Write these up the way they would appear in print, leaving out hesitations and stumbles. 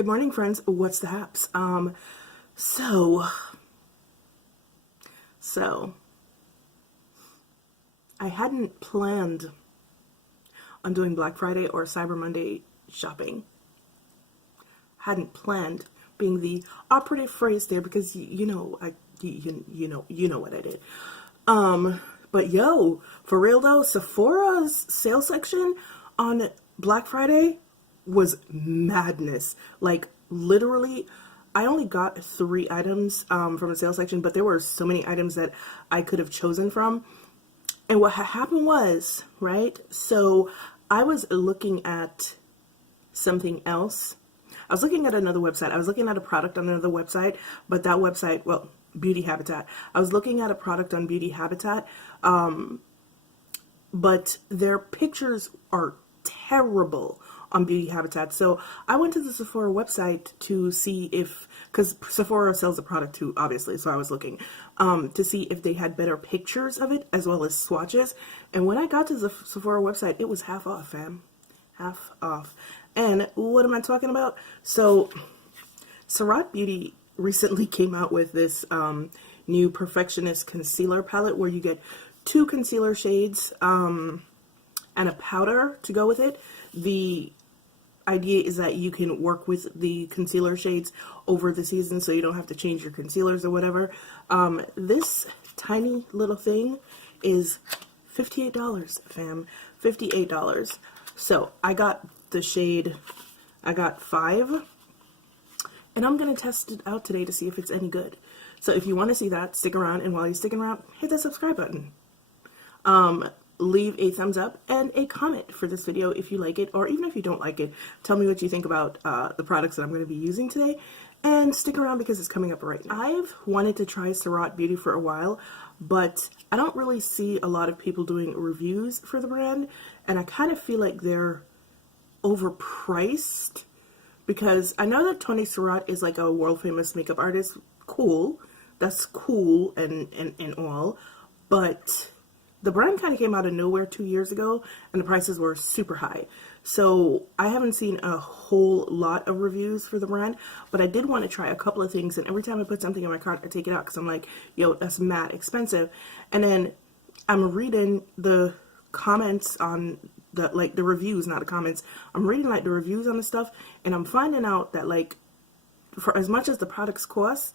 Good morning, friends. What's the haps? So I hadn't planned on doing Black Friday or Cyber Monday shopping. Hadn't planned being the operative phrase there because you know what I did. But yo, for real though, Sephora's sale section on Black Friday was madness. Like literally, I only got 3 items from the sale section, but there were so many items that I could have chosen from. And what happened was, right, so I was looking at something else. I was looking at another website. I was looking at a product on another website, but that website, well, Beauty Habitat. I was looking at a product on Beauty Habitat, but their pictures are terrible on Beauty Habitat. So I went to the Sephora website to see if, because Sephora sells the product too, obviously, so I was looking to see if they had better pictures of it as well as swatches. And when I got to the Sephora website, it was half off, fam. Half off. And what am I talking about? So Surratt Beauty recently came out with this new Perfectionist concealer palette where you get 2 concealer shades and a powder to go with it. The idea is that you can work with the concealer shades over the season so you don't have to change your concealers or whatever. This tiny little thing is $58, fam. $58. So I got the shade, I got 5, and I'm going to test it out today to see if it's any good. So if you want to see that, stick around, and while you're sticking around, hit that subscribe button. Leave a thumbs up and a comment for this video if you like it, or even if you don't like it, tell me what you think about the products that I'm going to be using today, and stick around because it's coming up right now. I've wanted to try Surratt Beauty for a while, but I don't really see a lot of people doing reviews for the brand, and I kind of feel like they're overpriced, because I know that Tony Surratt is like a world famous makeup artist. Cool, that's cool and all, but the brand kind of came out of nowhere 2 years ago and the prices were super high. So I haven't seen a whole lot of reviews for the brand, but I did want to try a couple of things, and every time I put something in my cart I take it out because I'm like, yo, that's mad expensive. And then I'm reading the comments on the reviews, not the comments. I'm reading like the reviews on the stuff, and I'm finding out that like for as much as the products cost,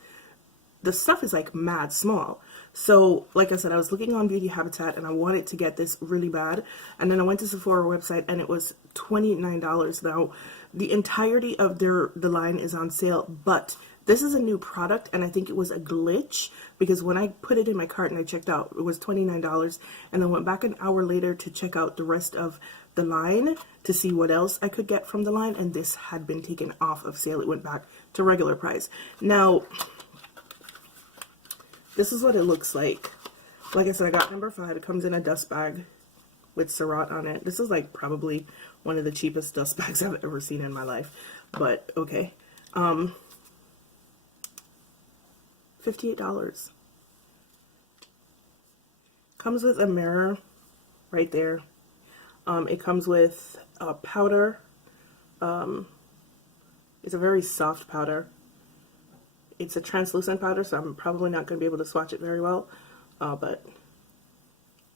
the stuff is like mad small. So like I said, I was looking on Beauty Habitat and I wanted to get this really bad, and then I went to Sephora website and it was $29. Now the entirety of the line is on sale, but this is a new product and I think it was a glitch, because when I put it in my cart and I checked out, it was $29, and then went back an hour later to check out the rest of the line to see what else I could get from the line, and this had been taken off of sale. It went back to regular price. Now this is what it looks like. Like I said, I got number 5. It comes in a dust bag with Surratt on it. This is like probably one of the cheapest dust bags I've ever seen in my life, but okay. $58. Comes with a mirror right there. It comes with a powder. It's a very soft powder. It's a translucent powder, so I'm probably not going to be able to swatch it very well, but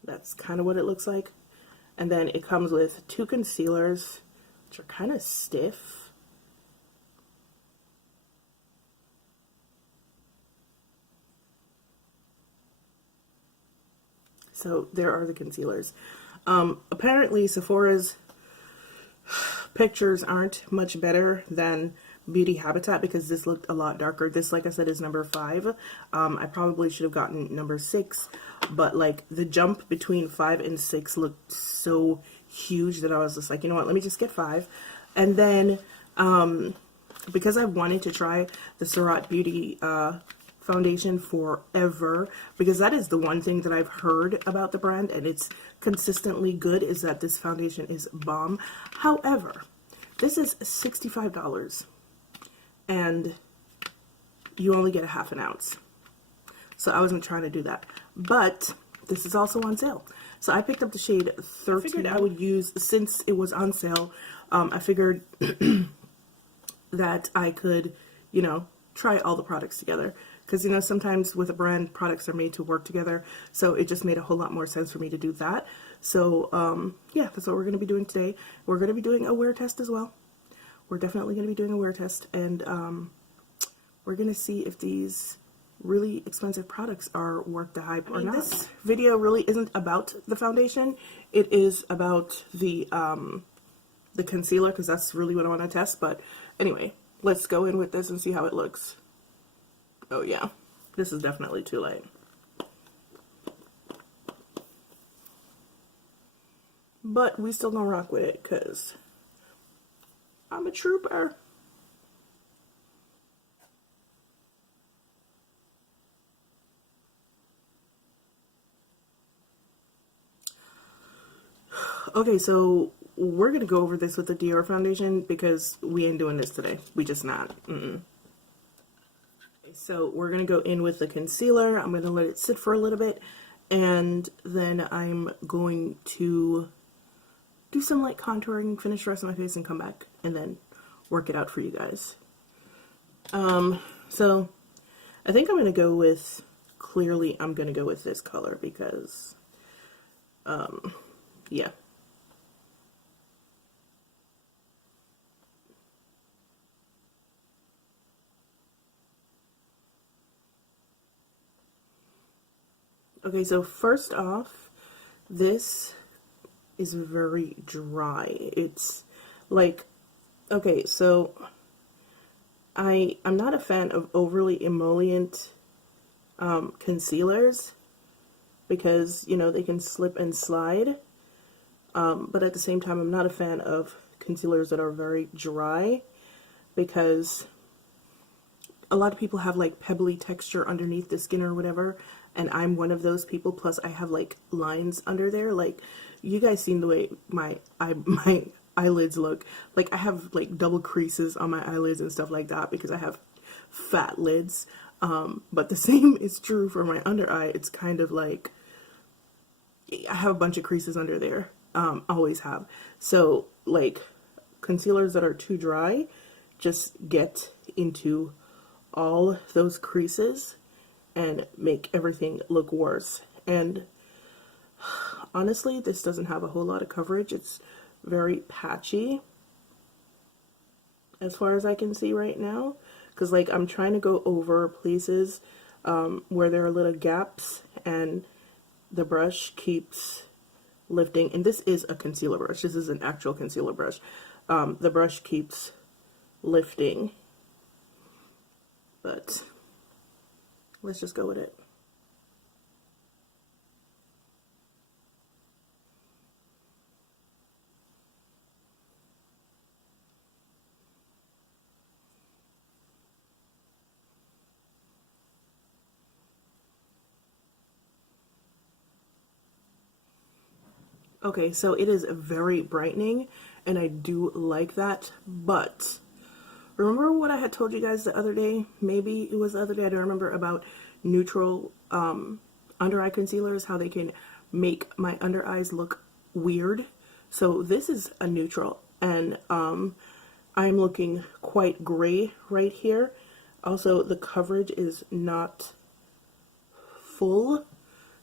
that's kind of what it looks like. And then it comes with 2 concealers, which are kind of stiff. So there are the concealers. Apparently Sephora's pictures aren't much better than Beauty Habitat, because this looked a lot darker. This, like I said, is number 5. I probably should have gotten number 6, but like the jump between 5 and 6 looked so huge that I was just like, you know what, let me just get 5. And then because I wanted to try the Surratt Beauty foundation forever, because that is the one thing that I've heard about the brand and it's consistently good, is that this foundation is bomb. However, this is $65 and you only get a half an ounce, so I wasn't trying to do that. But this is also on sale, so I picked up the shade 13. I would use, since it was on sale, I figured that I could, you know, try all the products together. Because, you know, sometimes with a brand, products are made to work together. So it just made a whole lot more sense for me to do that. So, yeah, that's what we're going to be doing today. We're going to be doing a wear test as well. We're definitely going to be doing a wear test. And we're going to see if these really expensive products are worth the hype or not. This video really isn't about the foundation. It is about the concealer, because that's really what I want to test. But anyway, let's go in with this and see how it looks. Oh yeah, this is definitely too light. But we still gonna rock with it, because I'm a trooper. Okay, so we're gonna go over this with the Dior foundation, because we ain't doing this today. We just not. So we're going to go in with the concealer. I'm going to let it sit for a little bit, and then I'm going to do some light contouring, finish the rest of my face, and come back and then work it out for you guys. So I think I'm going to go with, clearly I'm going to go with this color because, yeah. Okay, so first off, this is very dry. It's like, okay, so I'm not a fan of overly emollient concealers, because, you know, they can slip and slide, but at the same time, I'm not a fan of concealers that are very dry, because a lot of people have like pebbly texture underneath the skin or whatever, and I'm one of those people. Plus I have like lines under there. Like, you guys seen the way my eyelids look. Like, I have like double creases on my eyelids and stuff like that because I have fat lids. But the same is true for my under eye. It's kind of like, I have a bunch of creases under there. Always have. So like, concealers that are too dry just get into all those creases and make everything look worse. And honestly, this doesn't have a whole lot of coverage. It's very patchy as far as I can see right now, because like, I'm trying to go over places where there are little gaps, and the brush keeps lifting. And this is a concealer brush. This is an actual concealer brush. The brush keeps lifting, but let's just go with it. Okay, so it is very brightening, and I do like that, but remember what I had told you guys the other day? Maybe it was the other day, I don't remember, about neutral under eye concealers, how they can make my under eyes look weird. So this is a neutral, and I'm looking quite gray right here. Also, the coverage is not full,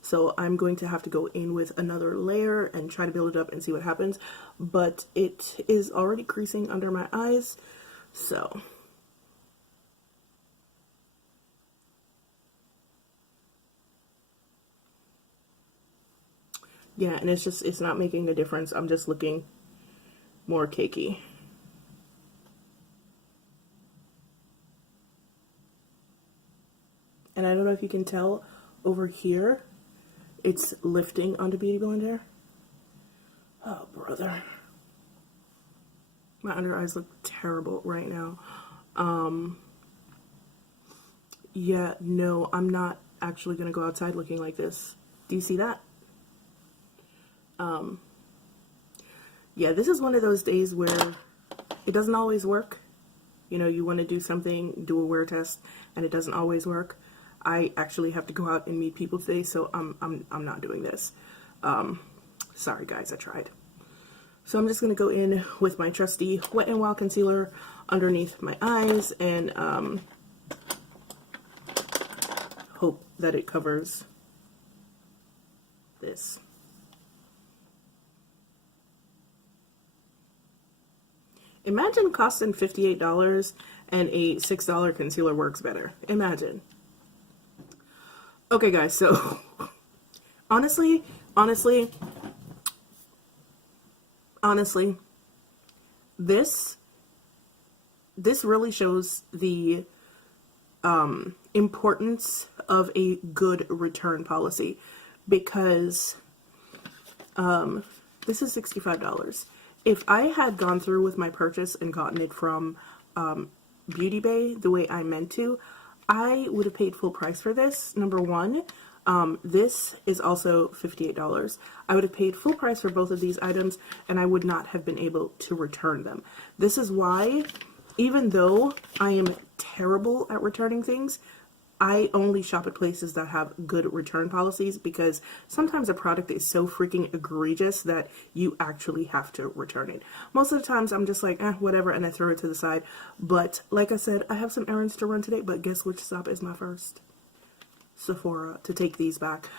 so I'm going to have to go in with another layer and try to build it up and see what happens. But it is already creasing under my eyes, so yeah, and it's not making a difference. I'm just looking more cakey. And I don't know if you can tell over here, it's lifting onto Beauty Blender. Oh, brother. My under eyes look terrible right now. Yeah, no, I'm not actually going to go outside looking like this. Do you see that? Yeah, this is one of those days where it doesn't always work. You know, you want to do something, do a wear test, and it doesn't always work. I actually have to go out and meet people today, so I'm not doing this. Sorry guys, I tried. So I'm just going to go in with my trusty Wet n Wild concealer underneath my eyes and hope that it covers this. Imagine costing $58 and a $6 concealer works better. Imagine. Okay guys, so honestly, this really shows the importance of a good return policy, because this is $65. If I had gone through with my purchase and gotten it from Beauty Bay the way I meant to, I would have paid full price for this. Number one, this is also $58. I would have paid full price for both of these items, and I would not have been able to return them. This is why, even though I am terrible at returning things, I only shop at places that have good return policies, because sometimes a product is so freaking egregious that you actually have to return it. Most of the times I'm just like, whatever, and I throw it to the side. But like I said, I have some errands to run today, but guess which stop is my first? Sephora, to take these back.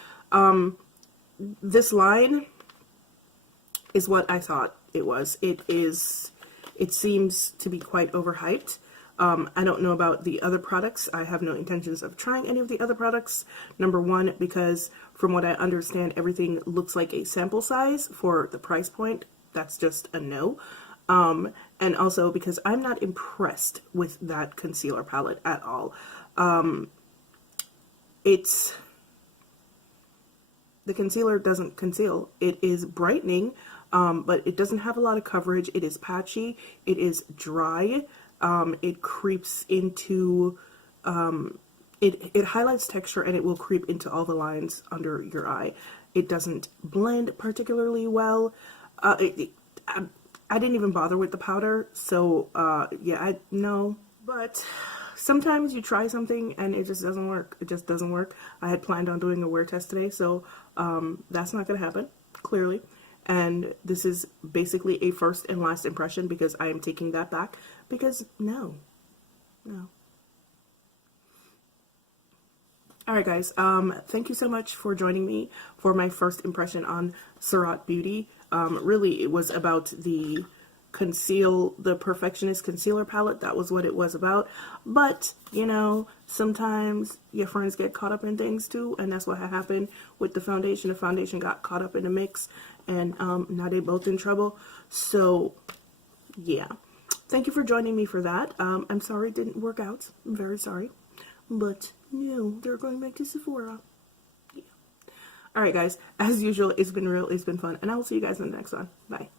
This line is what I thought it was. It seems to be quite overhyped. I don't know about the other products. I have no intentions of trying any of the other products. Number one, because from what I understand, everything looks like a sample size for the price point. That's just a no. And also because I'm not impressed with that concealer palette at all. The concealer doesn't conceal. It is brightening, but it doesn't have a lot of coverage. It is patchy. It is dry. It creeps into, it highlights texture, and it will creep into all the lines under your eye. It doesn't blend particularly well. I didn't even bother with the powder, so, yeah, no. But sometimes you try something and it just doesn't work. It just doesn't work. I had planned on doing a wear test today, so, that's not going to happen, clearly. And this is basically a first and last impression, because I am taking that back, because no. Alright guys, thank you so much for joining me for my first impression on Surratt Beauty. Really, it was about the Perfectionist concealer palette. That was what it was about. But, you know, sometimes your friends get caught up in things too, and that's what happened with the foundation. The foundation got caught up in the mix, and now they both in trouble. So, yeah. Thank you for joining me for that. I'm sorry it didn't work out. I'm very sorry. But, no, they're going back to Sephora. Yeah. Alright guys, as usual, it's been real, it's been fun, and I will see you guys in the next one. Bye.